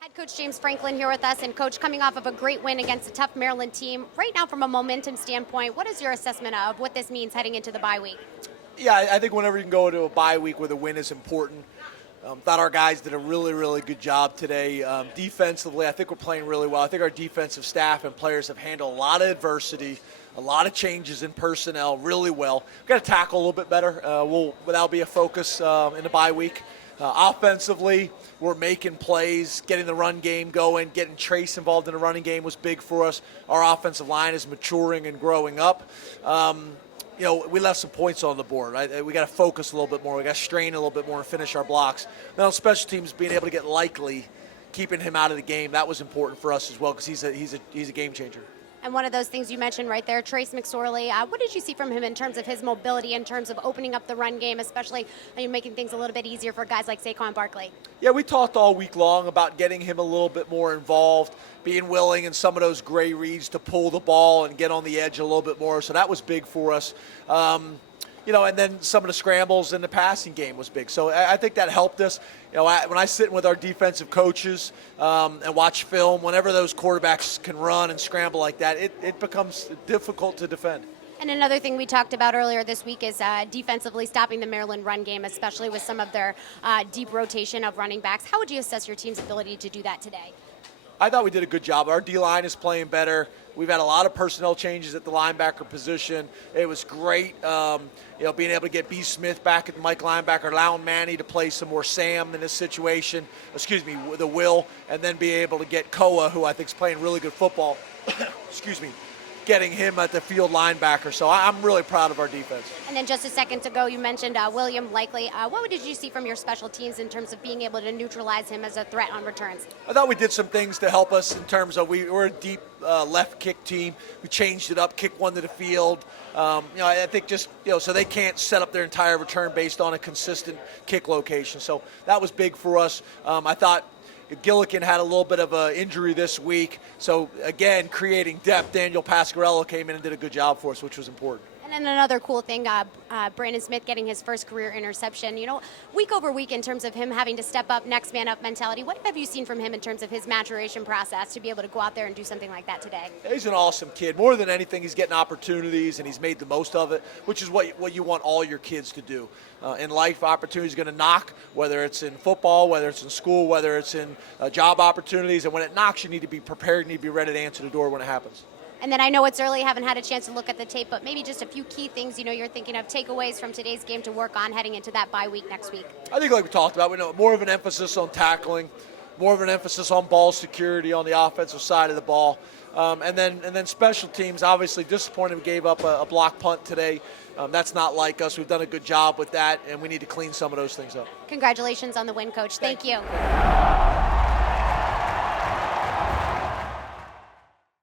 Head coach James Franklin here with us, and coach, coming off of a great win against a tough Maryland team, right now from a momentum standpoint, what is your assessment of what this means heading into the bye week? Yeah, I think whenever you can go into a bye week with a win is important. Thought our guys did a really good job today. Defensively, I think we're playing really well. I think our defensive staff and players have handled a lot of adversity, a lot of changes in personnel really well. We've got to tackle a little bit better. That'll be a focus in the bye week. Offensively, we're making plays, getting the run game going, getting Trace involved in the running game was big for us. Our offensive line is maturing and growing up. We left some points on the board, right? We got to focus a little bit more. We got to strain a little bit more and finish our blocks. Then on special teams, being able to get Likely, keeping him out of the game, that was important for us as well because he's a game changer. And one of those things you mentioned right there, Trace McSorley, what did you see from him in terms of his mobility, in terms of opening up the run game, especially making things a little bit easier for guys like Saquon Barkley? Yeah, we talked all week long about getting him a little bit more involved, being willing in some of those gray reads to pull the ball and get on the edge a little bit more. So that was big for us. And then some of the scrambles in the passing game was big. So I think that helped us. When I sit with our defensive coaches and watch film, whenever those quarterbacks can run and scramble like that, it becomes difficult to defend. And another thing we talked about earlier this week is defensively stopping the Maryland run game, especially with some of their deep rotation of running backs. How would you assess your team's ability to do that today? I thought we did a good job. Our D-line is playing better. We've had a lot of personnel changes at the linebacker position. It was great, being able to get B. Smith back at the Mike linebacker, allowing Manny to play some more Sam in this situation, the Will, and then be able to get Koa, who I think is playing really good football, getting him at the field linebacker. So I'm really proud of our defense. And then just a second ago, you mentioned William Likely. What did you see from your special teams in terms of being able to neutralize him as a threat on returns? I thought we did some things to help us in terms of we're a deep left kick team. We changed it up, kicked one to the field. I think so they can't set up their entire return based on a consistent kick location. So that was big for us. I thought Gillikin had a little bit of an injury this week. So, again, creating depth. Daniel Pasquarello came in and did a good job for us, which was important. And then another cool thing, Brandon Smith getting his first career interception. Week over week in terms of him having to step up, next man up mentality, what have you seen from him in terms of his maturation process to be able to go out there and do something like that today? He's an awesome kid. More than anything, he's getting opportunities, and he's made the most of it, which is what you want all your kids to do. In life, opportunities are going to knock, whether it's in football, whether it's in school, whether it's in job opportunities. And when it knocks, you need to be prepared, you need to be ready to answer the door when it happens. And then I know it's early, haven't had a chance to look at the tape, but maybe just a few key things, you're thinking of takeaways from today's game to work on heading into that bye week next week. I think like we talked about, we know more of an emphasis on tackling, more of an emphasis on ball security on the offensive side of the ball. And then special teams, obviously disappointed we gave up a block punt today. That's not like us. We've done a good job with that, and we need to clean some of those things up. Congratulations on the win, Coach. Thank you.